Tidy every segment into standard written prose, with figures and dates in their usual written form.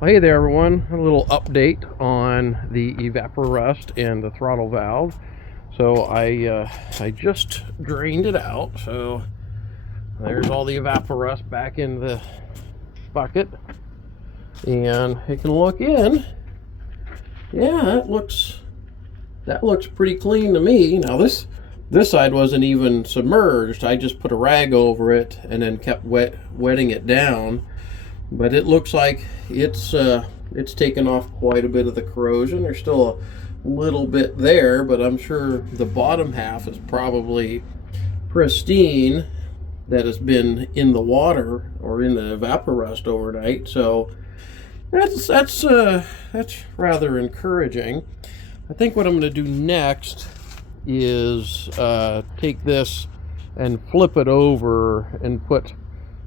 Well, hey there everyone, a little update on the Evaporust and the throttle valve. So I just drained it out, so there's all the Evaporust back in the bucket, and you can look in. Yeah, that looks pretty clean to me. Now this side wasn't even submerged. I just put a rag over it and then kept wetting it down. But it looks like it's taken off quite a bit of the corrosion. There's still a little bit there, but I'm sure the bottom half is probably pristine, that has been in the water or in the Evaporust overnight. So that's rather encouraging. I think what I'm going to do next is take this and flip it over and put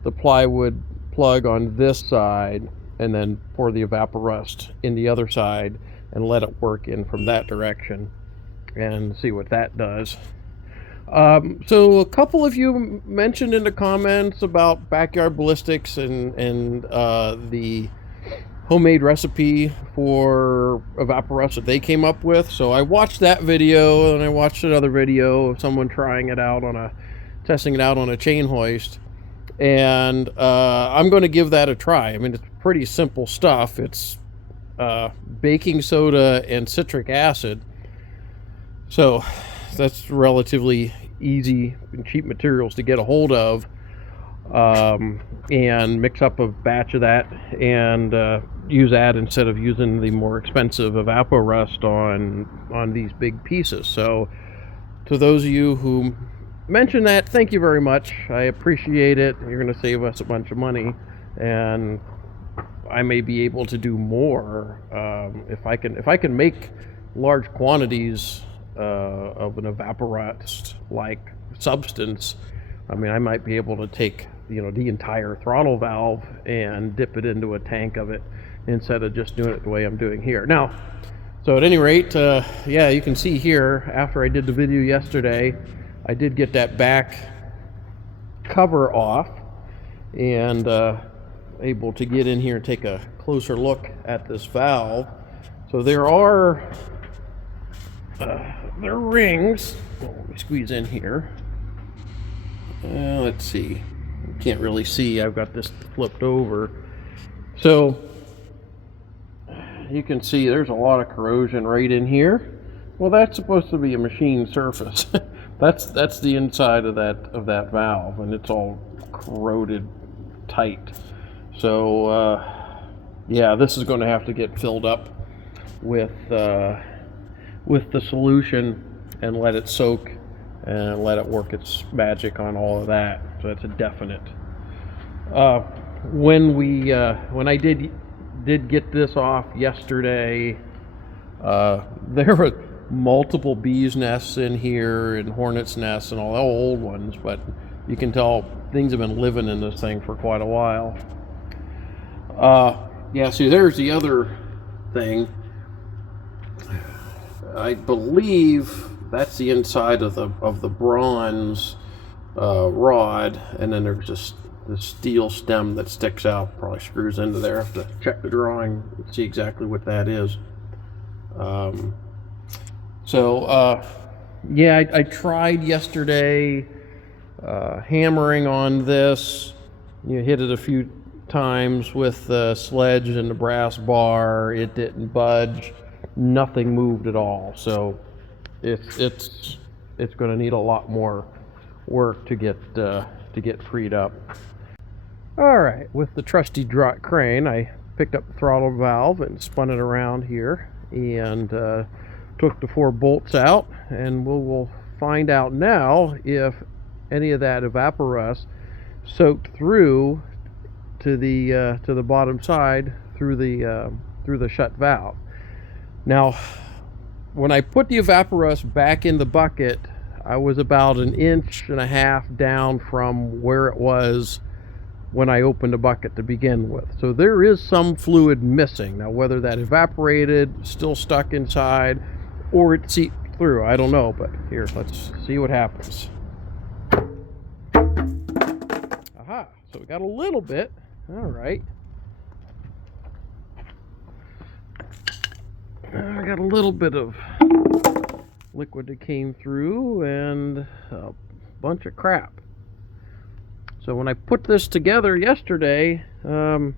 the plywood plug on this side and then pour the Evaporust in the other side and let it work in from that direction and see what that does. So a couple of you mentioned in the comments about backyard ballistics and the homemade recipe for Evaporust that they came up with. So I watched that video, and I watched another video of someone testing it out on a chain hoist. And I'm going to give that a try. I mean, it's pretty simple stuff. It's baking soda and citric acid. So that's relatively easy and cheap materials to get a hold of. And mix up a batch of that and use that instead of using the more expensive Evaporust on these big pieces. So to those of you who mention that, thank you very much. I appreciate it. You're going to save us a bunch of money, and I may be able to do more if I can make large quantities of an Evaporust like substance. I mean, I might be able to take the entire throttle valve and dip it into a tank of it instead of just doing it the way I'm doing here now. So at any rate, yeah, you can see here, after I did the video yesterday, I did get that back cover off and able to get in here and take a closer look at this valve. So there are rings. Let me squeeze in here. Let's see. You can't really see. I've got this flipped over. So you can see there's a lot of corrosion right in here. Well, that's supposed to be a machine surface. That's the inside of that valve, and it's all corroded tight. So yeah, this is going to have to get filled up with the solution and let it soak and let it work its magic on all of that. So that's a definite. When I did get this off yesterday, there were multiple bees nests in here and hornets nests and all old ones, but you can tell things have been living in this thing for quite a while. Yeah, see, there's the other thing. I believe that's the inside of the bronze rod, and then there's this steel stem that sticks out, probably screws into there. I have to check the drawing and see exactly what that is. Yeah, I tried yesterday hammering on this. You hit it a few times with the sledge and the brass bar. It didn't budge. Nothing moved at all. So it's going to need a lot more work to get freed up. All right, with the trusty drop crane, I picked up the throttle valve and spun it around here and took the 4 bolts out, and we'll find out now if any of that Evaporust soaked through to the bottom side through the shut valve. Now, when I put the Evaporust back in the bucket, I was about 1.5 inches down from where it was when I opened the bucket to begin with. So there is some fluid missing. Now, whether that evaporated, still stuck inside, or it seeped through, I don't know. But here, let's see what happens. Aha, so we got a little bit. All right. I got a little bit of liquid that came through and a bunch of crap. So when I put this together yesterday, yeah,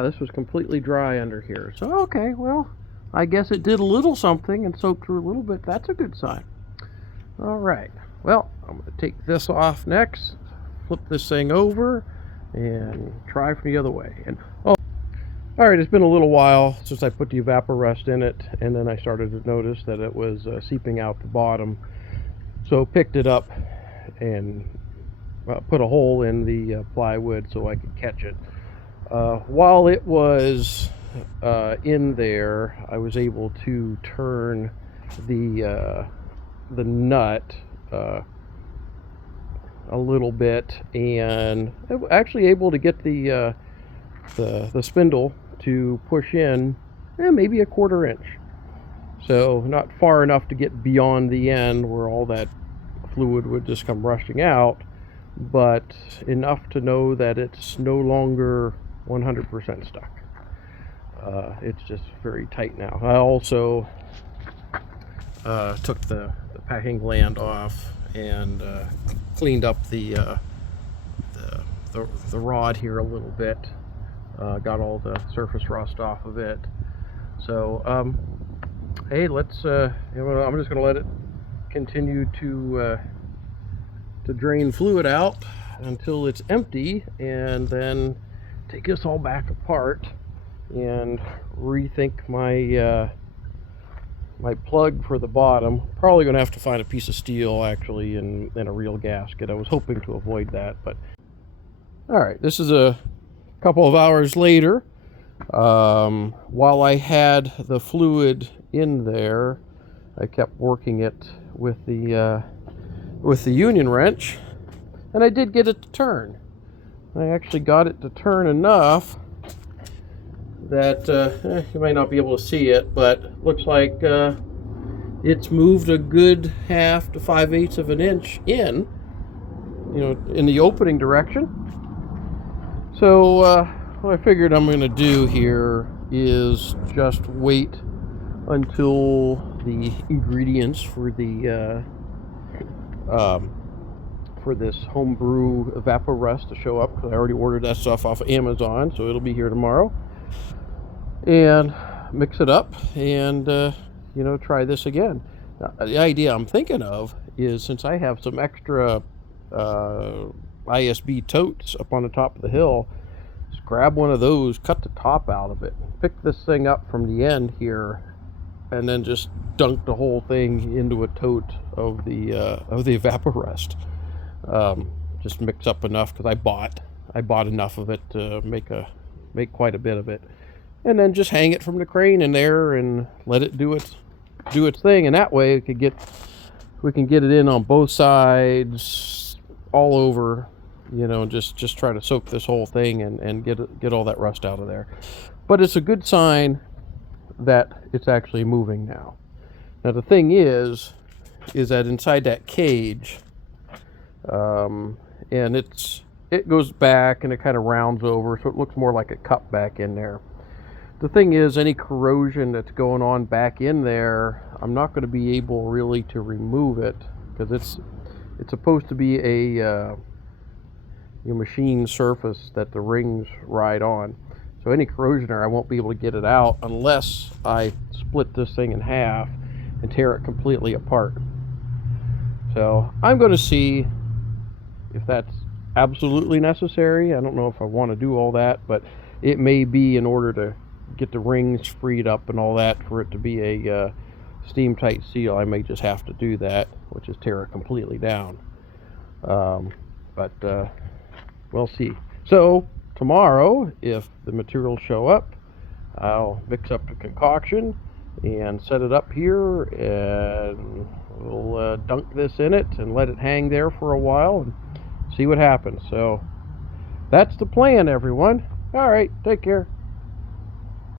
this was completely dry under here. So, okay, well, I guess it did a little something and soaked through a little bit. That's a good sign. All right, well, I'm going to take this off next, flip this thing over, and try from the other way. And all right, it's been a little while since I put the Evaporust in it, and then I started to notice that it was seeping out the bottom. So picked it up and put a hole in the plywood so I could catch it. While it was in there, I was able to turn the nut a little bit, and actually able to get the spindle to push in maybe a 1/4 inch. So not far enough to get beyond the end where all that fluid would just come rushing out, but enough to know that it's no longer 100% stuck. It's just very tight now. I also took the packing gland off and cleaned up the rod here a little bit. Got all the surface rust off of it. So hey, let's I'm just gonna let it continue to drain fluid out until it's empty, and then take this all back apart and rethink my my plug for the bottom. Probably gonna have to find a piece of steel actually and a real gasket. I was hoping to avoid that, but all right, this is a couple of hours later. While I had the fluid in there, I kept working it with the Union wrench, and I did get it to turn. I actually got it to turn enough that you might not be able to see it, but looks like it's moved a good 1/2 to 5/8 of an inch in the opening direction. So what I figured I'm going to do here is just wait until the ingredients for the for this homebrew Evaporust to show up, because I already ordered that stuff off of Amazon, so it'll be here tomorrow, and mix it up and try this again. Now, the idea I'm thinking of is, since I have some extra ISB totes up on the top of the hill, just grab one of those, cut the top out of it, pick this thing up from the end here, and then just dunk the whole thing into a tote of the Evaporust. Just mix up enough, because I bought enough of it to make quite a bit of it, and then just hang it from the crane in there and let it do its thing. And that way we can get it in on both sides, all over, just try to soak this whole thing and get all that rust out of there. But it's a good sign that it's actually moving now. Now the thing is that inside that cage, and it goes back and it kind of rounds over, so it looks more like a cup back in there. The thing is, any corrosion that's going on back in there, I'm not going to be able really to remove it, because it's supposed to be a machine surface that the rings ride on. So any corrosion there, I won't be able to get it out unless I split this thing in half and tear it completely apart. So I'm going to see if that's absolutely necessary. I don't know if I want to do all that, but it may be, in order to get the rings freed up and all that, for it to be a steam tight seal, I may just have to do that, which is tear it completely down. But we'll see. So tomorrow, if the materials show up, I'll mix up the concoction and set it up here, and we'll dunk this in it and let it hang there for a while and see what happens. So that's the plan, everyone. All right, take care.